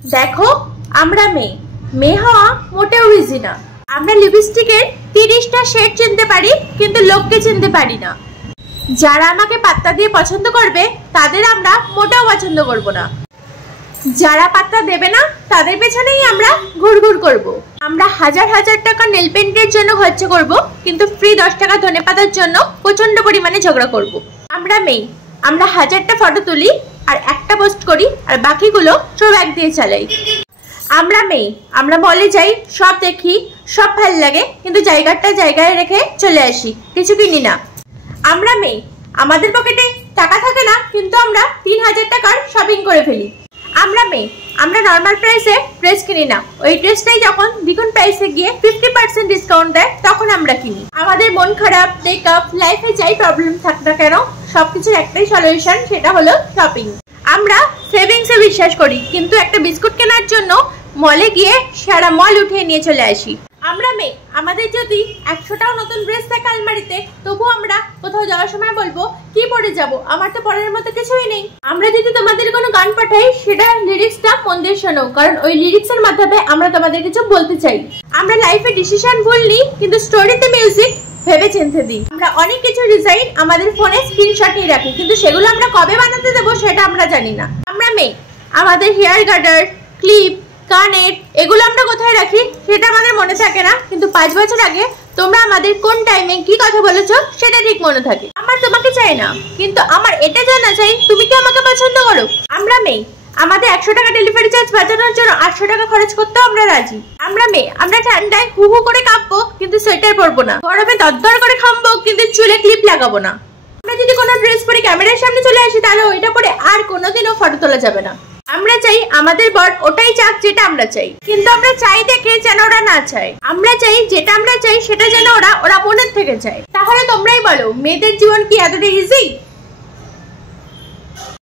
দেখো আমরা মেয়ে, মেয়ে হওয়া মোটেও ইজি না। আমরা লিপস্টিকের 30টা শেড চিনতে পারি, কিন্তু লোককে চিনতে পারি না। যারা আমাকে পাত্তা দিয়ে পছন্দ করবে তাদের আমরা মোটেও পছন্দ করব না। যারা পাত্তা দেবে না তাদের পেছনেই আমরা ঘুরঘুর করব। আমরা হাজার হাজার টাকা নেল পেন্টের জন্য খরচা করব, কিন্তু ফ্রি 10 টাকা ধনেপাতার জন্য প্রচন্ড পরিমাণে ঝগড়া করব। আমরা মেয়ে, আমরা হাজারটা ফটো তুলি আর একটা পোস্ট করি, আর বাকিগুলো সব এক দিয়ে চালাই। আমরা মেয়ে, আমরা মলে যাই, সব দেখি, সব ভালো লাগে, কিন্তু জায়গাটা জায়গায় রেখে চলে আসি, কিছু কিনি না। আমরা মেয়ে, আমাদের পকেটে টাকা থাকে না, কিন্তু আমরা 3000 টাকার শপিং করে ফেলি। আমরা মেয়ে, আমরা নর্মাল প্রাইসে ড্রেস কিনি না, ওই ড্রেসটাই যখন দ্বিগুণ প্রাইসে গিয়ে 50% ডিসকাউন্ট দেয় তখন আমরা কিনি। আমাদের মন খারাপ, ব্রেকআপ, লাইফে যাই প্রবলেম থাক না কেন, সবকিছুর একটাই সলিউশন, সেটা হলো শপিং। আমরা সেভিংসে বিশ্বাস করি, কিন্তু একটা বিস্কুট কেনার জন্য মলে গিয়ে সারা মল উঠিয়ে নিয়ে চলে আসি। আমরা মেয়ে, আমাদের যদি 100টাও নতুন ড্রেস থাকে আলমারিতে, তবু আমরা কোথাও যাওয়ার সময় বলবো কি পরে যাব, আমার তো পরের মতো কিছুই নেই। আমরা যদি তোমাদের কোনো গান পাঠাই, সেটা লিরিক্সটা মন দিয়ে শোনো, কারণ ওই লিরিক্সের মাধ্যমে আমরা তোমাদের কিছু বলতে চাই। আমরা লাইফে ডিসিশন ভুল নিই, কিন্তু স্টোরিতে মিউজিক ভেবে চিন্তে দিই। আমরা অনেক কিছু ডিজাইন আমাদের ফোনে স্ক্রিনশট নিয়ে রাখি, কিন্তু সেগুলো আমরা কবে বানাতে দেবো সেটা আমরা জানি না। আমরা মেয়ে, আমাদের হেয়ার গার্ডার, ক্লিপ, কানের, এগুলো আমরা কোথায় রাখি সেটা আমাদের মনে থাকে না, কিন্তু 5 বছর আগে তোমরা আমাদের কোন টাইমে কি কথা বলেছো সেটা ঠিক মনে থাকে। আমার তোমাকে চাই না, কিন্তু আমার এটা জানা চাই তুমি কি আমাকে পছন্দ করো। আমরা মেয়ে, আমাদের 100 টাকা ডেলিভারি চার্জ বাঁচানোর জন্য 800 টাকা খরচ করতেও আমরা রাজি। আমরা মেয়ে, আমরা ঠান্ডায় হু হু করে কাঁপবো, কিন্তু সোয়েটার পরবো না। গরমে দরদর করে খামবো, কিন্তু চুলে ক্লিপ লাগাবো না। আমরা যদি কোনো ড্রেস পরে ক্যামেরার সামনে চলে আসি, তাহলে ওইটা পরে আর কোনোদিনও ফটো তোলা যাবে না। আমরা চাই আমাদের বর ওটাই চাক যেটা আমরা চাই, কিন্তু আমরা চাই দেখে যেন ওরা না চায়। আমরা চাই যেটা আমরা চাই সেটা যেন ওরা মনের থেকে চায়। তাহলে তোমরাই বলো, মেয়েদের জীবন কি এতটা ইজি?